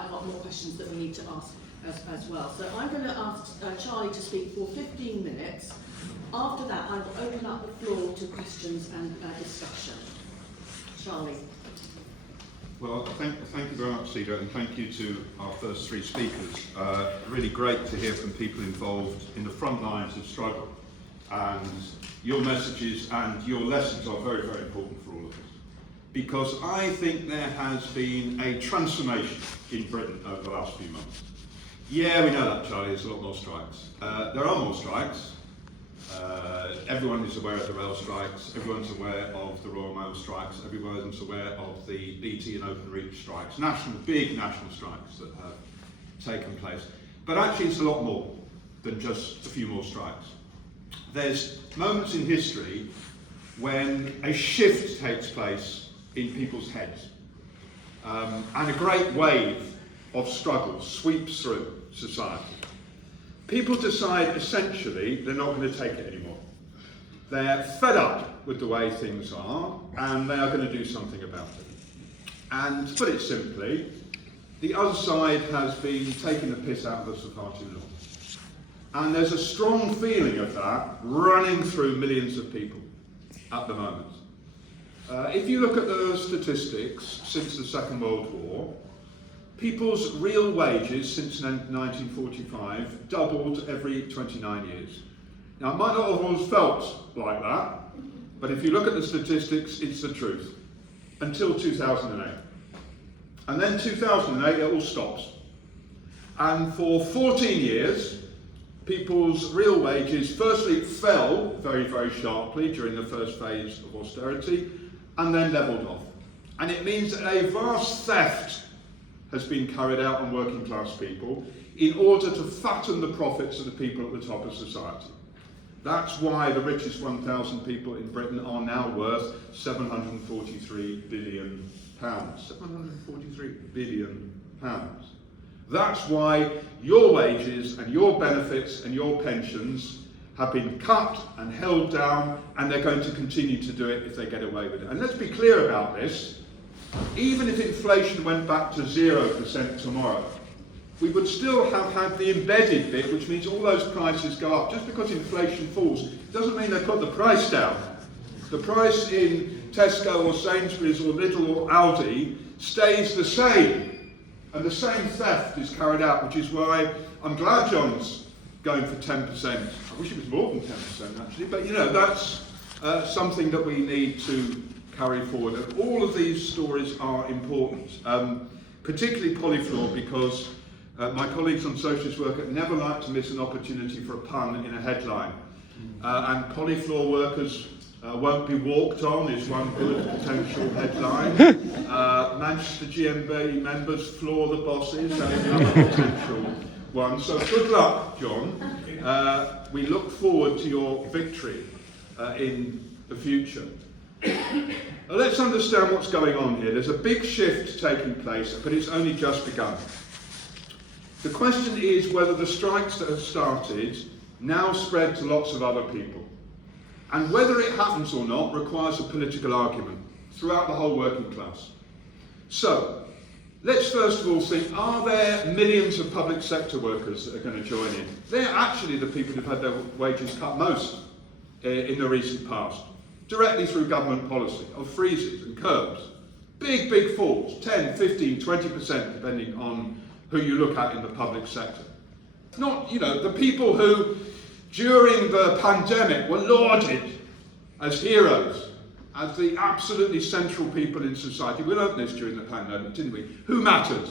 quite a lot more questions that we need to ask as well. So I'm going to ask Charlie to speak for 15 minutes. After that, I will open up the floor to questions and discussion. Charlie. Well, thank you very much, Cedar, and thank you to our first three speakers. Really great to hear from people involved in the front lines of struggle. And your messages and your lessons are very, very important for all of us. Because I think there has been a transformation in Britain over the last few months. Yeah, we know that, Charlie, there's a lot more strikes. There are more strikes. Everyone is aware of the rail strikes, everyone's aware of the Royal Mail strikes, everyone's aware of the BT and Openreach strikes, big national strikes that have taken place. But actually it's a lot more than just a few more strikes. There's moments in history when a shift takes place in people's heads, and a great wave of struggle sweeps through society. People decide essentially they're not going to take it anymore. They're fed up with the way things are, and they are going to do something about it. And to put it simply, the other side has been taking the piss out of us for far too long. And there's a strong feeling of that running through millions of people at the moment. If you look at the statistics since the Second World War, people's real wages since 1945 doubled every 29 years. Now, it might not have always felt like that, but if you look at the statistics, it's the truth. Until 2008. And then 2008, it all stops. And for 14 years, people's real wages firstly fell very, very sharply during the first phase of austerity, and then levelled off. And it means that a vast theft has been carried out on working class people in order to fatten the profits of the people at the top of society. That's why the richest 1,000 people in Britain are now worth £743 billion. £743 billion. That's why your wages and your benefits and your pensions have been cut and held down, and they're going to continue to do it if they get away with it. And let's be clear about this. Even if inflation went back to 0% tomorrow, we would still have had the embedded bit, which means all those prices go up. Just because inflation falls doesn't mean they put the price down. The price in Tesco or Sainsbury's or Lidl or Aldi stays the same, and the same theft is carried out, which is why I'm glad John's going for 10%. I wish it was more than 10% actually, but you know, that's something that we need to carry forward. And all of these stories are important, particularly Polyfloor, because my colleagues on socialist work never like to miss an opportunity for a pun in a headline. And Polyfloor workers won't be walked on is one good potential headline. Manchester GMB members floor the bosses, that is another potential one. So good luck, John. We look forward to your victory in the future. Let's understand what's going on here. There's a big shift taking place, but it's only just begun. The question is whether the strikes that have started now spread to lots of other people. And whether it happens or not requires a political argument throughout the whole working class. So, let's first of all think, are there millions of public sector workers that are going to join in? They're actually the people who've had their wages cut most in the recent past, directly through government policy of freezes and curbs. Big, big falls, 10, 15, 20%, depending on who you look at in the public sector. Not, you know, the people who, during the pandemic, were lauded as heroes, as the absolutely central people in society. We learned this during the pandemic, didn't we? Who mattered?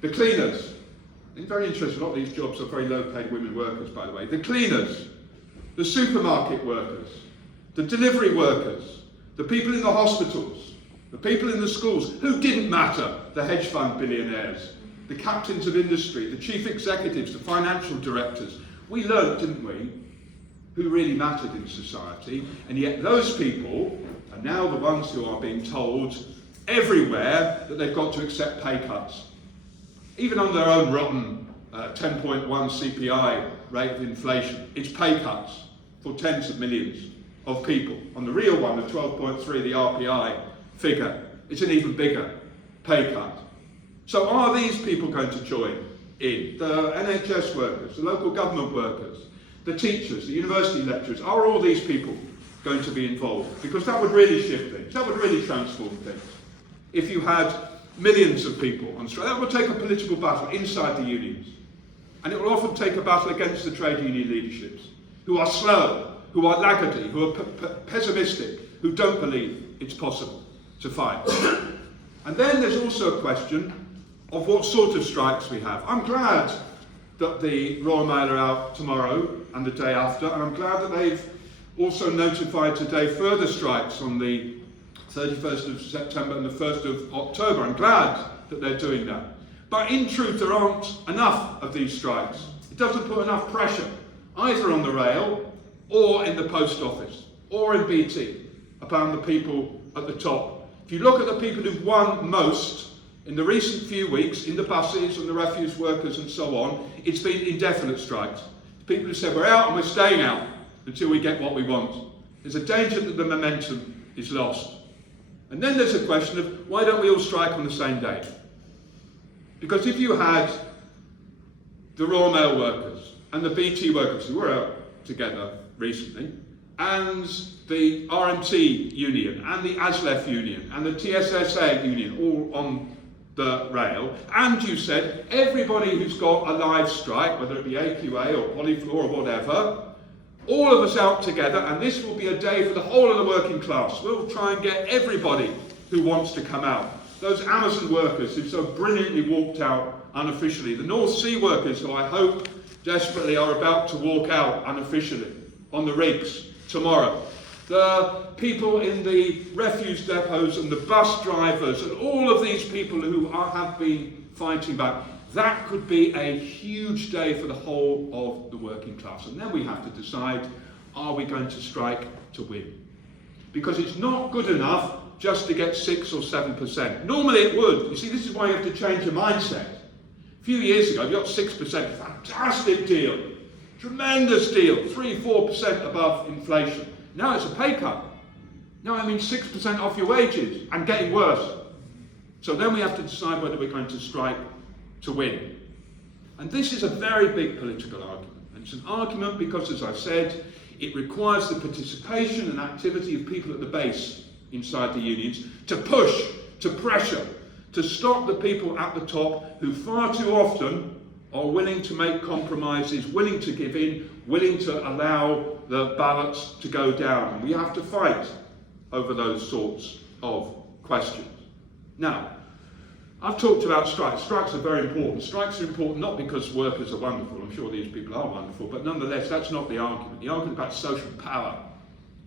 The cleaners. It's very interesting, a lot of these jobs are very low-paid women workers, by the way. The cleaners, the supermarket workers, the delivery workers, the people in the hospitals, the people in the schools. Who didn't matter? The hedge fund billionaires, the captains of industry, the chief executives, the financial directors. We learned, didn't we, who really mattered in society, and yet those people are now the ones who are being told everywhere that they've got to accept pay cuts. Even on their own rotten 10.1 CPI rate of inflation, it's pay cuts for tens of millions of people. On the real one, the 12.3, the RPI figure, it's an even bigger pay cut. So are these people going to join in? The NHS workers, the local government workers, the teachers, the university lecturers, are all these people going to be involved? Because that would really shift things, that would really transform things. If you had millions of people on strike, that would take a political battle inside the unions. And it will often take a battle against the trade union leaderships, who are slow, who are laggardly, who are pessimistic, who don't believe it's possible to fight. And then there's also a question of what sort of strikes we have. I'm glad that the Royal Mail are out tomorrow and the day after, and I'm glad that they've also notified today further strikes on the 31st of September and the 1st of October. I'm glad that they're doing that. But in truth, there aren't enough of these strikes. It doesn't put enough pressure, either on the rail, or in the post office, or in BT, upon the people at the top. If you look at the people who've won most in the recent few weeks, in the buses and the refuse workers and so on, it's been indefinite strikes. People who said, we're out and we're staying out until we get what we want. There's a danger that the momentum is lost. And then there's a question of, why don't we all strike on the same day? Because if you had the Royal Mail workers and the BT workers who were out together recently, and the RMT union, and the ASLEF union, and the TSSA union, all on the rail, and you said everybody who's got a live strike, whether it be AQA or Polyfloor or whatever, all of us out together, and this will be a day for the whole of the working class. We'll try and get everybody who wants to come out. Those Amazon workers who so brilliantly walked out unofficially, the North Sea workers who I hope desperately are about to walk out unofficially on the rigs tomorrow, the people in the refuse depots and the bus drivers and all of these people who have been fighting back. That could be a huge day for the whole of the working class. And then we have to decide, are we going to strike to win? Because it's not good enough just to get 6 or 7%. Normally it would. You see, this is why you have to change your mindset. A few years ago, you got 6%, fantastic deal. Tremendous deal, 3-4% above inflation. Now it's a pay cut. Now I mean 6% off your wages, and getting worse. So then we have to decide whether we're going to strike to win. And this is a very big political argument. And it's an argument because, as I said, it requires the participation and activity of people at the base inside the unions to push, to pressure, to stop the people at the top who far too often are willing to make compromises, willing to give in, willing to allow the ballots to go down. And we have to fight over those sorts of questions. Now, I've talked about strikes. Strikes are very important. Strikes are important not because workers are wonderful, I'm sure these people are wonderful, but nonetheless, that's not the argument. The argument about social power.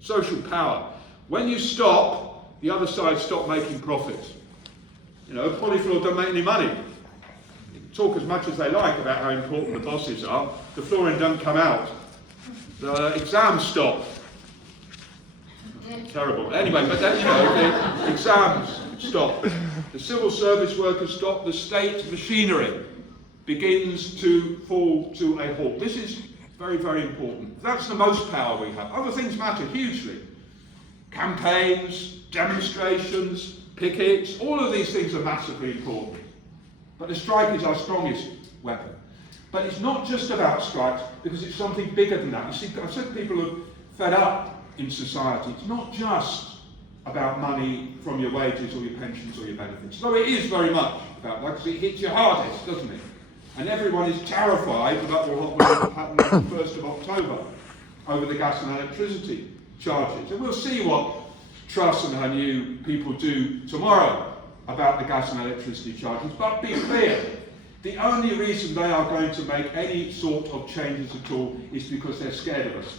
Social power. When you stop, the other side stop making profits. You know, Polyfloor don't make any money. Talk as much as they like about how important the bosses are, the flooring don't come out. The exams stop. Terrible. Anyway, but then, you know, the exams stop. The civil service workers stop. The state machinery begins to fall to a halt. This is very, very important. That's the most power we have. Other things matter hugely. Campaigns, demonstrations, pickets, all of these things are massively important. But the strike is our strongest weapon. But it's not just about strikes, because it's something bigger than that. You see, I've said people are fed up in society. It's not just about money from your wages or your pensions or your benefits. Though it is very much about that, because it hits your hardest, doesn't it? And everyone is terrified about what will happen on the 1st of October over the gas and electricity charges. And we'll see what Truss and her new people do tomorrow about the gas and electricity charges, but be clear, the only reason they are going to make any sort of changes at all is because they're scared of us.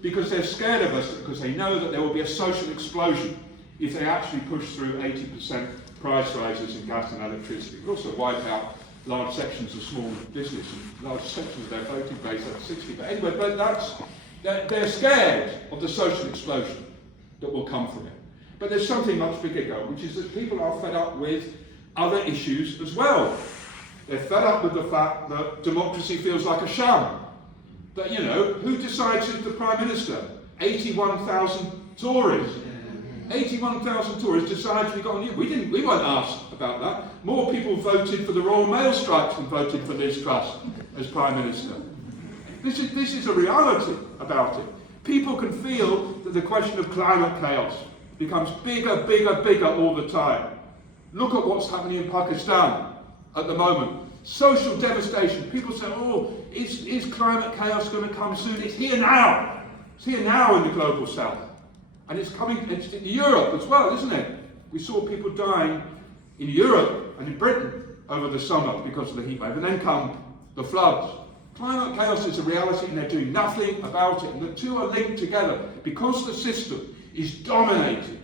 Because they're scared of us because they know that there will be a social explosion if they actually push through 80% price rises in gas and electricity. It will also wipe out large sections of small business and large sections of their voting base over 60. But anyway, they're scared of the social explosion that will come from it. But there's something much bigger going, which is that people are fed up with other issues as well. They're fed up with the fact that democracy feels like a sham. That, you know, who decides who's the Prime Minister? 81,000 Tories. 81,000 Tories decided we got on. We weren't asked about that. More people voted for the Royal Mail strikes than voted for Liz Truss as Prime Minister. This is a reality about it. People can feel that the question of climate chaos becomes bigger, bigger, bigger all the time. Look at what's happening in Pakistan at the moment. Social devastation. People say, oh, is climate chaos going to come soon? It's here now. It's here now in the global south. And it's coming, it's in Europe as well, isn't it? We saw people dying in Europe and in Britain over the summer because of the heat wave. And then come the floods. Climate chaos is a reality and they're doing nothing about it. And the two are linked together because the system is dominated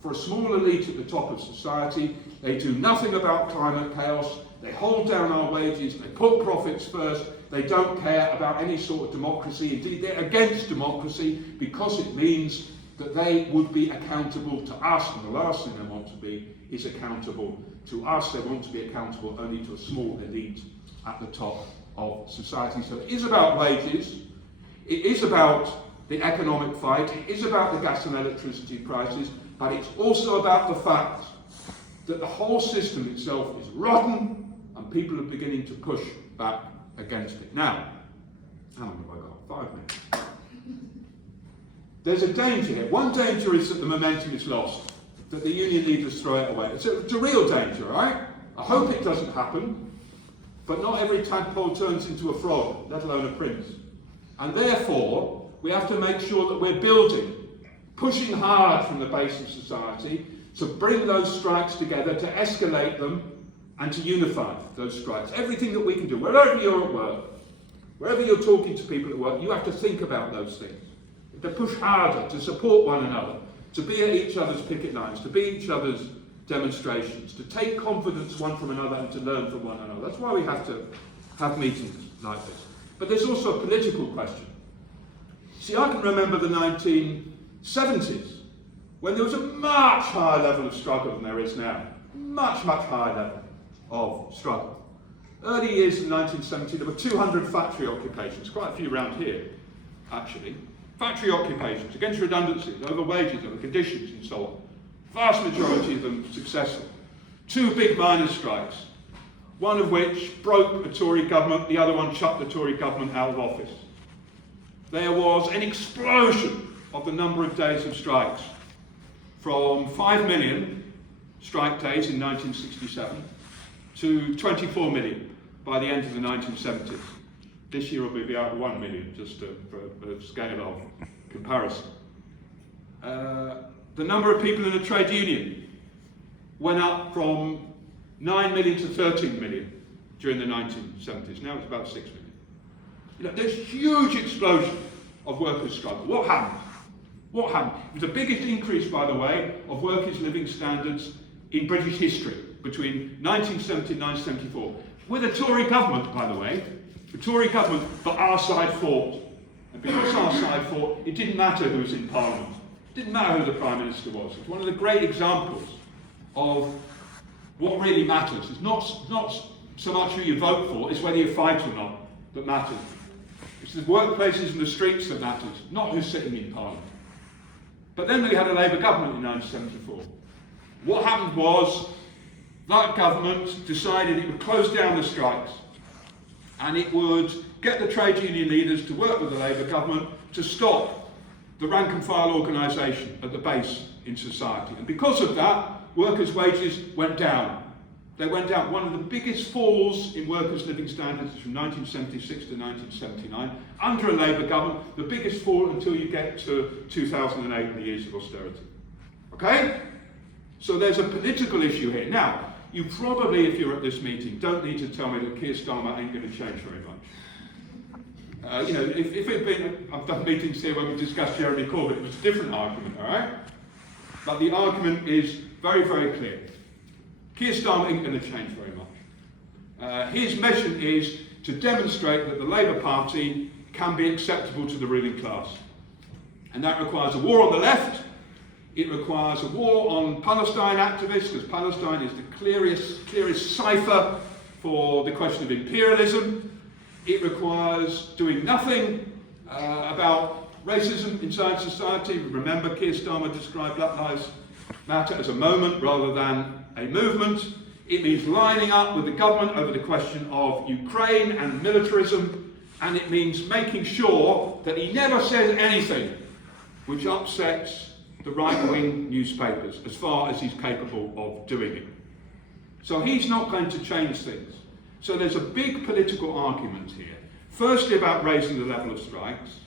for a small elite at the top of society. They do nothing about climate chaos. They hold down our wages. They put profits first. They don't care about any sort of democracy. Indeed, they're against democracy because it means that they would be accountable to us. And the last thing they want to be is accountable to us. They want to be accountable only to a small elite at the top of society. So it is about wages. It is about the economic fight. It is about the gas and electricity prices. But it's also about the fact that the whole system itself is rotten and people are beginning to push back against it. Now, how long have I got? 5 minutes. There's a danger here. One danger is that the momentum is lost, that the union leaders throw it away. It's a real danger, right? I hope it doesn't happen, but not every tadpole turns into a frog, let alone a prince. And therefore, we have to make sure that we're building, pushing hard from the base of society to bring those strikes together, to escalate them, and to unify those strikes. Everything that we can do, wherever you're at work, wherever you're talking to people at work, you have to think about those things. To push harder, to support one another, to be at each other's picket lines, to be at each other's demonstrations, to take confidence one from another and to learn from one another. That's why we have to have meetings like this. But there's also a political question. See, I can remember the 1970s, when there was a much higher level of struggle than there is now. Much, much higher level of struggle. Early years in 1970, there were 200 factory occupations, quite a few around here, actually. Factory occupations, against redundancies, over wages, over conditions and so on. Vast majority of them successful. 2 big miners' strikes, one of which broke the Tory government, the other one shut the Tory government out of office. There was an explosion of the number of days of strikes, from 5 million strike days in 1967 to 24 million by the end of the 1970s. This year will be about 1 million, just for a scale of comparison. The number of people in a trade union went up from 9 million to 13 million during the 1970s. Now it's about 6 million. You know, there's a huge explosion of workers' struggle. What happened? What happened? It was the biggest increase, by the way, of workers' living standards in British history between 1970 and 1974. With a Tory government, by the way. The Tory government, but our side fought. And because our side fought, it didn't matter who was in Parliament. It didn't matter who the Prime Minister was. It's one of the great examples of what really matters. It's not so much who you vote for, it's whether you fight or not that matters. It's the workplaces and the streets that matters, not who's sitting in Parliament. But then we had a Labour government in 1974. What happened was that government decided it would close down the strikes and it would get the trade union leaders to work with the Labour government to stop the rank and file organisation at the base in society. And because of that, workers' wages went down. They went down. One of the biggest falls in workers' living standards is from 1976 to 1979. Under a Labour government, the biggest fall until you get to 2008 and the years of austerity. Okay? So there's a political issue here. Now, you probably, if you're at this meeting, don't need to tell me that Keir Starmer ain't going to change very much. You know, if it'd been, I've done meetings here where we discussed Jeremy Corbyn, it was a different argument, all right? But the argument is very, very clear. Keir Starmer ain't going to change very much. His mission is to demonstrate that the Labour Party can be acceptable to the ruling class. And that requires a war on the left. It requires a war on Palestine activists, because Palestine is the clearest cipher for the question of imperialism. It requires doing nothing about racism inside society. Remember, Keir Starmer described Black Lives Matter as a moment rather than a movement. It means lining up with the government over the question of Ukraine and militarism, and it means making sure that he never says anything which upsets the right-wing newspapers, as far as he's capable of doing it. So he's not going to change things. So there's a big political argument here. Firstly, about raising the level of strikes.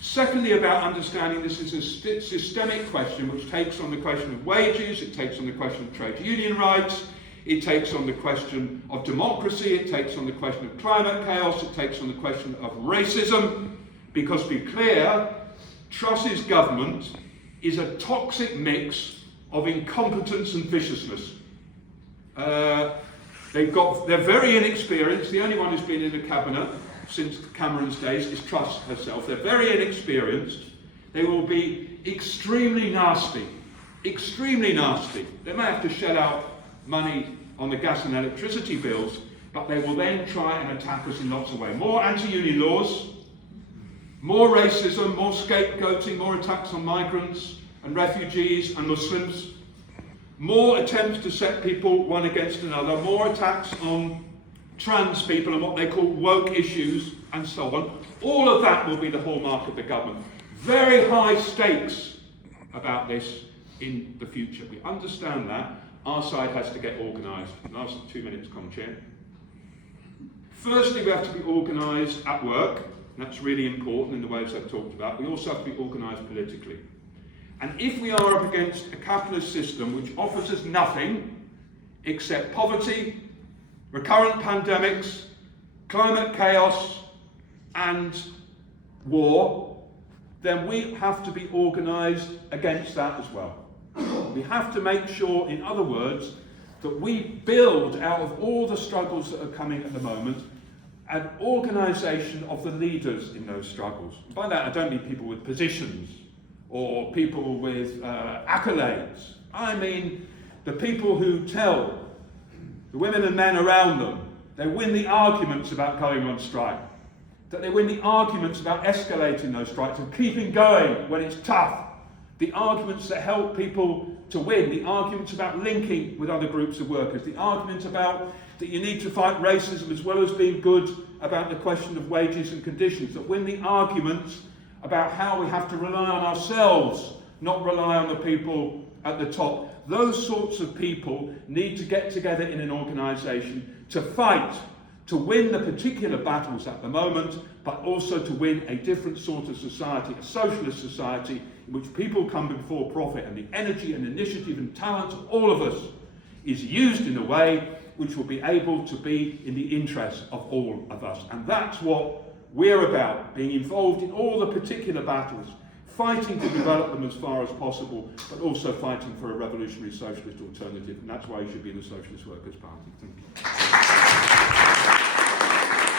Secondly, about understanding this is a systemic question which takes on the question of wages, it takes on the question of trade union rights, it takes on the question of democracy, it takes on the question of climate chaos, it takes on the question of racism. Because, to be clear, Truss's government is a toxic mix of incompetence and viciousness. They're very inexperienced. The only one who's been in the cabinet since Cameron's days is Truss herself. They're very inexperienced. They will be extremely nasty. Extremely nasty. They may have to shell out money on the gas and electricity bills, but they will then try and attack us in lots of ways. More anti-union laws, more racism, more scapegoating, more attacks on migrants and refugees and Muslims, more attempts to set people one against another, more attacks on trans people and what they call woke issues and so on. All of that will be the hallmark of the government. Very high stakes about this in the future. We understand that. Our side has to get organised. Last 2 minutes, Chair. Firstly, we have to be organised at work. That's really important in the ways I've talked about. We also have to be organised politically. And if we are up against a capitalist system which offers us nothing except poverty, recurrent pandemics, climate chaos, and war, then we have to be organised against that as well. We have to make sure, in other words, that we build out of all the struggles that are coming at the moment an organisation of the leaders in those struggles. By that I don't mean people with positions or people with accolades. I mean the people who tell the women and men around them they win the arguments about going on strike, that they win the arguments about escalating those strikes and keeping going when it's tough, the arguments that help people to win, the arguments about linking with other groups of workers, the arguments about that you need to fight racism as well as being good about the question of wages and conditions, that win the arguments about how we have to rely on ourselves, not rely on the people at the top. Those sorts of people need to get together in an organisation to fight, to win the particular battles at the moment, but also to win a different sort of society, a socialist society, in which people come before profit and the energy and initiative and talent of all of us is used in a way which will be able to be in the interest of all of us. And that's what we're about, being involved in all the particular battles, fighting to develop them as far as possible, but also fighting for a revolutionary socialist alternative. And that's why you should be in the Socialist Workers' Party. Thank you.